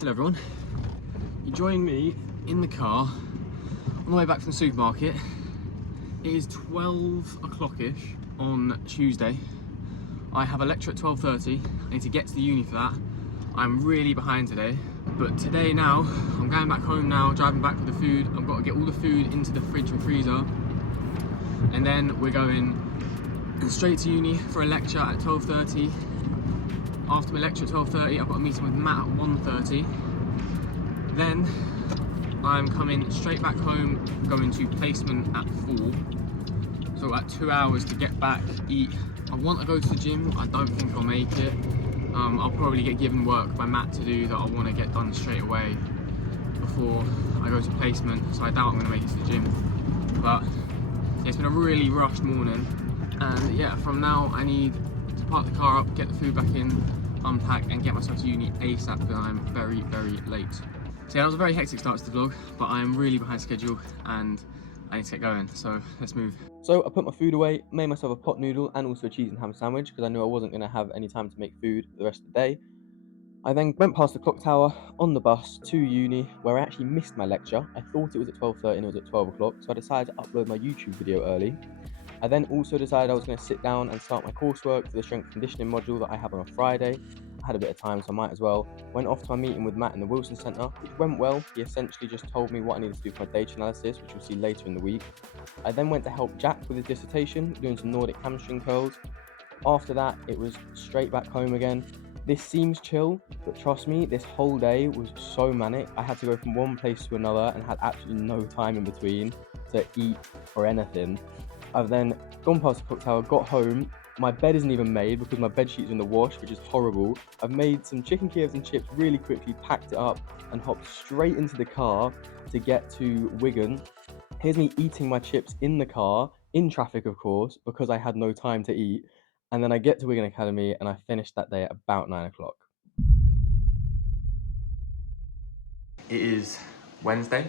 Hello everyone, you join me in the car on the way back from the supermarket. It is 12 o'clock-ish on Tuesday. I have a lecture at 12:30, I need to get to the uni for that. I'm really behind today, but today now, I'm going back home now, driving back with the food. I've got to get all the food into the fridge and freezer, and then we're going straight to uni for a lecture at 12:30. After my lecture at 12:30, I've got a meeting with Matt at 1:30. Then I'm coming straight back home, going to placement at 4. So at 2 hours to get back, eat. I want to go to the gym, I don't think I'll make it. I'll probably get given work by Matt to do that I want to get done straight away before I go to placement, so I doubt I'm going to make it to the gym. But yeah, it's been a really rushed morning, and yeah, from now I need to park the car up, get the food back in, unpack and get myself to uni ASAP because I'm very, very late. So yeah, that was a very hectic start to the vlog, but I'm really behind schedule and I need to get going, so let's move. So I put my food away, made myself a pot noodle and also a cheese and ham sandwich because I knew I wasn't going to have any time to make food the rest of the day. I then went past the clock tower on the bus to uni, where I actually missed my lecture. I thought it was at 12:30 and it was at 12 o'clock, so I decided to upload my YouTube video early. I then also decided I was going to sit down and start my coursework for the strength conditioning module that I have on a Friday. I had a bit of time, so I might as well. Went off to my meeting with Matt in the Wilson Centre, which went well. He essentially just told me what I needed to do for my data analysis, which we'll see later in the week. I then went to help Jack with his dissertation, doing some Nordic hamstring curls. After that, it was straight back home again. This seems chill, but trust me, this whole day was so manic. I had to go from one place to another and had absolutely no time in between to eat or anything. I've then gone past the clock tower, got home. My bed isn't even made because my bed sheets are in the wash, which is horrible. I've made some chicken Kievs and chips really quickly, packed it up and hopped straight into the car to get to Wigan. Here's me eating my chips in the car, in traffic of course, because I had no time to eat. And then I get to Wigan Academy and I finished that day at about 9 o'clock. It is Wednesday.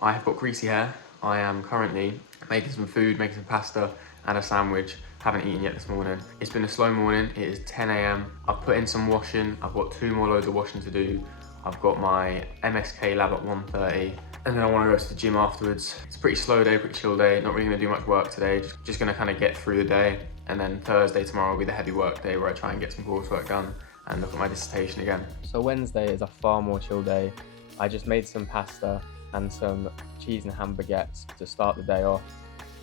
I have got greasy hair. I am currently making some food, making some pasta and a sandwich. Haven't eaten yet this morning. It's been a slow morning. It is 10 AM. I've put in some washing. I've got 2 more loads of washing to do. I've got my MSK lab at 1:30. And then I want to go to the gym afterwards. It's a pretty slow day, pretty chill day. Not really going to do much work today. Just going to kind of get through the day. And then Thursday, tomorrow will be the heavy work day where I try and get some coursework done and look at my dissertation again. So Wednesday is a far more chill day. I just made some pasta and some cheese and ham baguettes to start the day off.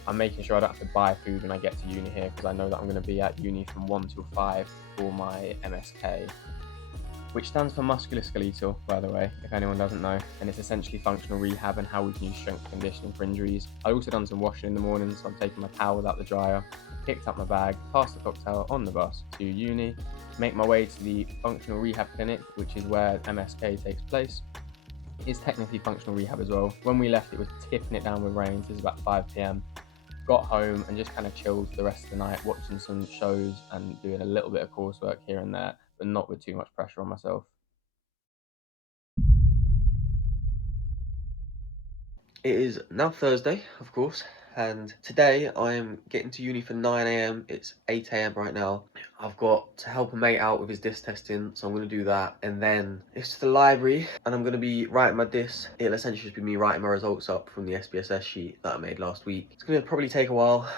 I'm making sure I don't have to buy food when I get to uni here because I know that I'm going to be at uni from 1 till 5 for my MSK, which stands for musculoskeletal, by the way, if anyone doesn't know, and it's essentially functional rehab and how we can use strength conditioning for injuries. I also done some washing in the morning, so I'm taking my towels out the dryer, picked up my bag, past the clock tower on the bus to uni, make my way to the functional rehab clinic, which is where MSK takes place. It's technically functional rehab as well. When we left, it was tipping it down with rain. This is about 5 PM. Got home and just kind of chilled for the rest of the night, watching some shows and doing a little bit of coursework here and there, but not with too much pressure on myself. It is now Thursday, of course, and today I am getting to uni for 9 AM. It's 8 AM right now. I've got to help a mate out with his dis testing, so I'm going to do that. And then it's to the library, and I'm going to be writing my dis. It'll essentially just be me writing my results up from the SPSS sheet that I made last week. It's going to probably take a while,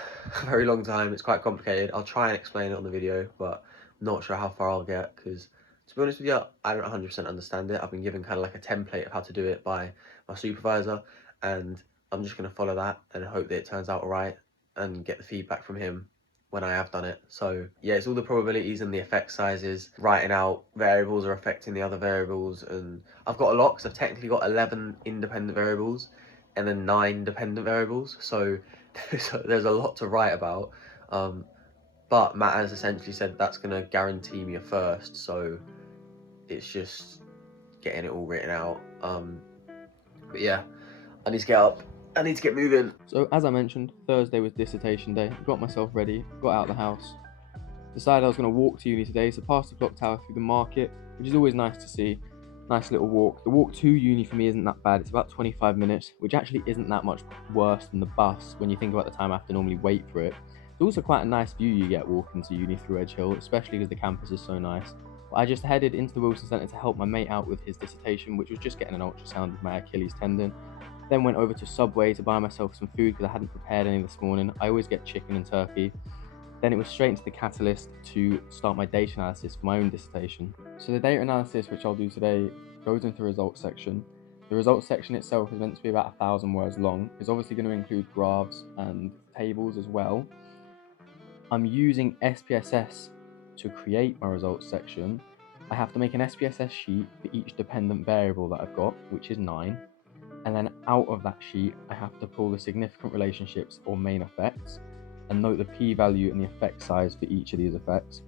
a very long time. It's quite complicated. I'll try and explain it on the video, but I'm not sure how far I'll get, because to be honest with you, I don't 100% understand it. I've been given kind of like a template of how to do it by my supervisor, and I'm just going to follow that and hope that it turns out all right and get the feedback from him when I have done it. So yeah, it's all the probabilities and the effect sizes, writing out variables are affecting the other variables, and I've got a lot because I've technically got 11 independent variables and then 9 dependent variables, so there's a lot to write about. But Matt has essentially said that's going to guarantee me a first, so it's just getting it all written out. But yeah, I need to get up. I need to get moving. So as I mentioned, Thursday was dissertation day. Got myself ready, got out of the house. Decided I was going to walk to uni today, so past the clock tower through the market, which is always nice to see. Nice little walk. The walk to uni for me isn't that bad. It's about 25 minutes, which actually isn't that much worse than the bus when you think about the time I have to normally wait for it. It's also quite a nice view you get walking to uni through Edge Hill, especially because the campus is so nice. I just headed into the Wilson Centre to help my mate out with his dissertation, which was just getting an ultrasound of my Achilles tendon. Then went over to Subway to buy myself some food because I hadn't prepared any this morning. I always get chicken and turkey. Then it was straight into the Catalyst to start my data analysis for my own dissertation. So the data analysis, which I'll do today, goes into the results section. The results section itself is meant to be about 1,000 words long. It's obviously going to include graphs and tables as well. I'm using SPSS to create my results section. I have to make an SPSS sheet for each dependent variable that I've got, which is 9. And then out of that sheet, I have to pull the significant relationships or main effects and note the p-value and the effect size for each of these effects.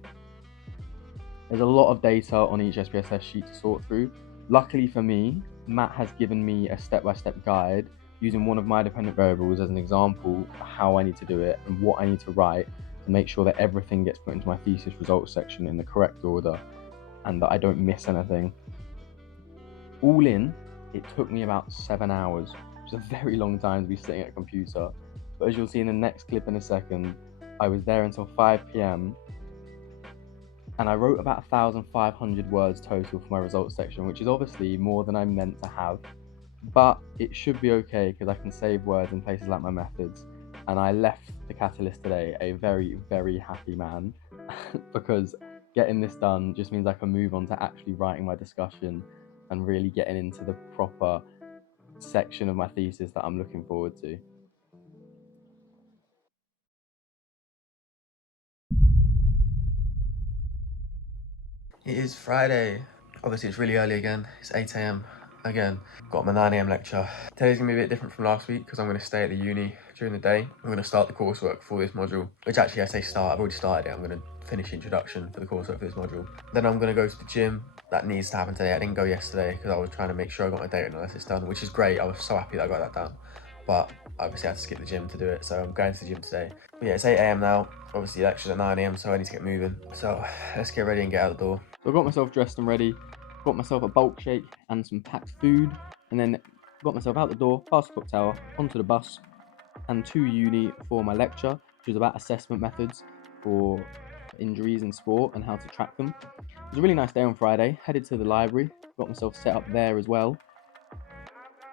There's a lot of data on each SPSS sheet to sort through. Luckily for me, Matt has given me a step-by-step guide using one of my dependent variables as an example for how I need to do it and what I need to write to make sure that everything gets put into my thesis results section in the correct order and that I don't miss anything. All in, it took me about 7 hours, which is a very long time to be sitting at a computer. But as you'll see in the next clip in a second, I was there until 5 p.m. and I wrote about 1,500 words total for my results section, which is obviously more than I'm meant to have. But it should be okay because I can save words in places like my methods. And I left the Catalyst today a very, very happy man because getting this done just means I can move on to actually writing my discussion and really getting into the proper section of my thesis that I'm looking forward to. It is Friday. Obviously, it's really early again. It's 8 a.m. again. Got my 9 a.m. lecture. Today's gonna be a bit different from last week because I'm gonna stay at the uni during the day. I'm gonna start the coursework for this module, which actually I say start, I've already started it. I'm gonna finish introduction for the coursework for this module. Then I'm gonna go to the gym. That needs to happen today. I didn't go yesterday because I was trying to make sure I got my data analysis done, which is great. I was so happy that I got that done. But obviously I had to skip the gym to do it, so I'm going to the gym today. But yeah, it's 8 a.m. now. Obviously the lecture's at 9 a.m, so I need to get moving. So let's get ready and get out the door. So I got myself dressed and ready, got myself a bulk shake and some packed food, and then got myself out the door, past the clock tower, onto the bus, and to uni for my lecture, which was about assessment methods for injuries in sport and how to track them. It was a really nice day on Friday. Headed to the library, got myself set up there as well.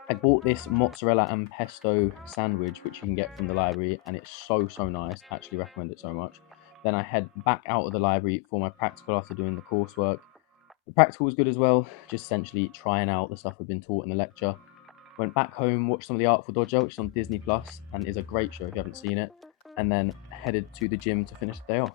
I bought this mozzarella and pesto sandwich, which you can get from the library, and it's so nice. I actually recommend it so much. Then I head back out of the library for my practical after doing the coursework. The practical was good as well, just essentially trying out the stuff we've been taught in the lecture. Went back home, watched some of The Artful Dodger, which is on Disney Plus and is a great show if you haven't seen it, and then headed to the gym to finish the day off.